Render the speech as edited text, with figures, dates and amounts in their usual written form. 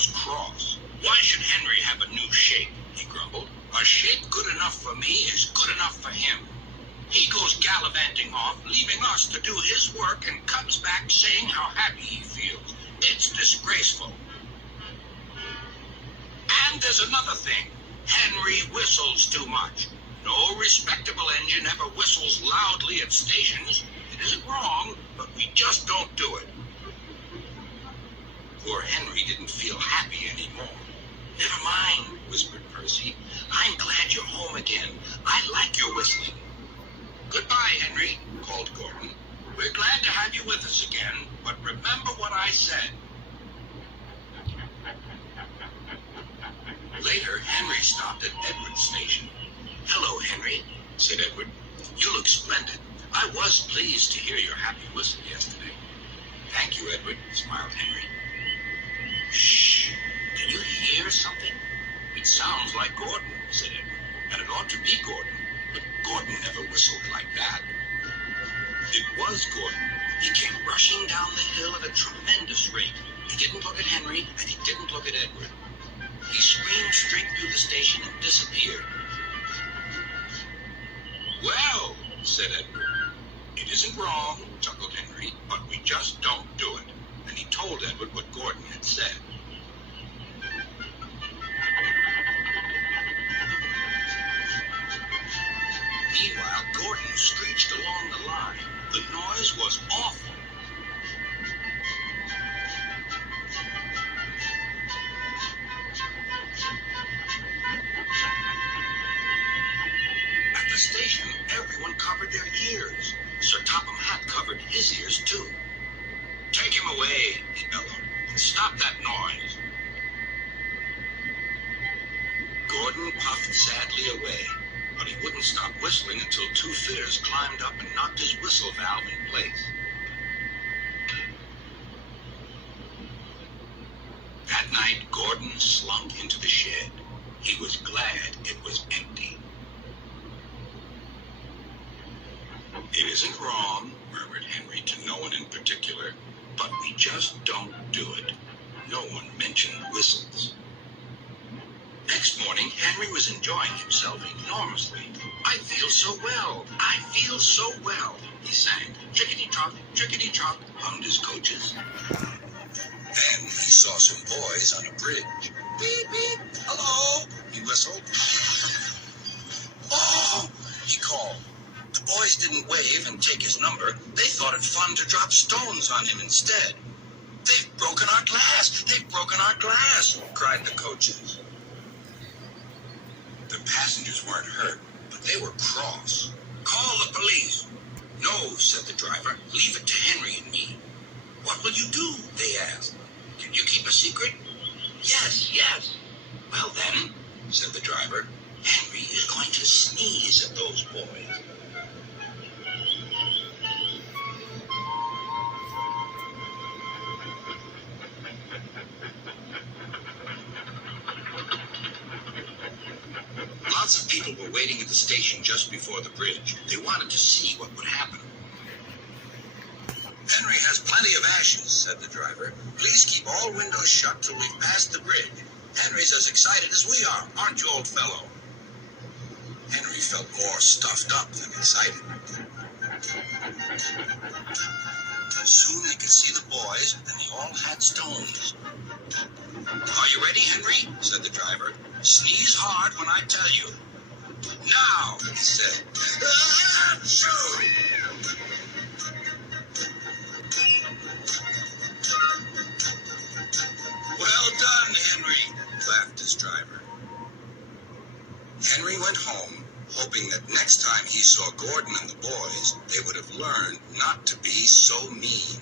was cross. Why should Henry have a new shape? He grumbled. A shape good enough for me is good enough for him. He goes gallivanting off, leaving us to do his work, and comes back saying how happy he feels. It's disgraceful. And there's another thing. Henry whistles too much. No respectable engine ever whistles loudly at stations. It isn't wrong, but we just don't do it. Poor Henry didn't feel happy anymore. Never mind, whispered Percy. I'm glad you're home again. I like your whistling. Goodbye, Henry, called Gordon. We're glad to have you with us again, but remember what I said. Later, Henry stopped at Edward's station. Hello, Henry, said Edward. You look splendid. I was pleased to hear your happy whistle yesterday. Thank you, Edward, smiled Henry. Shh! Can you hear something? It sounds like Gordon, said Edward, and it ought to be Gordon, but Gordon never whistled like that. It was Gordon. He came rushing down the hill at a tremendous rate. He didn't look at Henry, and he didn't look at Edward. He screamed straight through the station and disappeared. Well, said Edward, it isn't wrong, chuckled Henry, but we just don't do it. And he told Edward what Gordon had said. Meanwhile, Gordon screeched along the line. The noise was awful. At the station, everyone covered their ears. Sir Topham Hatt covered his ears, too. Take him away, he bellowed, and stop that noise. Gordon puffed sadly away, but he wouldn't stop whistling until two fiddlers climbed up and knocked his whistle valve in place. That night, Gordon slunk into the shed. He was glad it was empty. It isn't wrong, murmured Henry to no one in particular, but we just don't do it. No one mentioned whistles. Next morning, Henry was enjoying himself enormously. I feel so well. I feel so well, he sang. Chickadee-trot, hummed his coaches. Then he saw some boys on a bridge. Beep, beep, hello, he whistled. Oh, he called. The boys didn't wave and take his number. They thought it fun to drop stones on him instead. They've broken our glass! They've broken our glass! Cried the coaches. The passengers weren't hurt, but they were cross. Call the police. No, said the driver. Leave it to Henry and me. What will you do? They asked. Can you keep a secret? Yes, yes. Well then, said the driver, Henry is going to sneeze at those boys. Lots of people were waiting at the station just before the bridge. They wanted to see what would happen. Henry has plenty of ashes, said the driver. Please keep all windows shut till we've passed the bridge. Henry's as excited as we are, aren't you, old fellow? Henry felt more stuffed up than excited. Soon they could see the boys, and they all had stones. Are you ready, Henry? Said the driver. Sneeze hard when I tell you. Now, he said. Achoo! Well done, Henry, laughed his driver. Henry went home, hoping that next time he saw Gordon and the boys, they would have learned not to be so mean.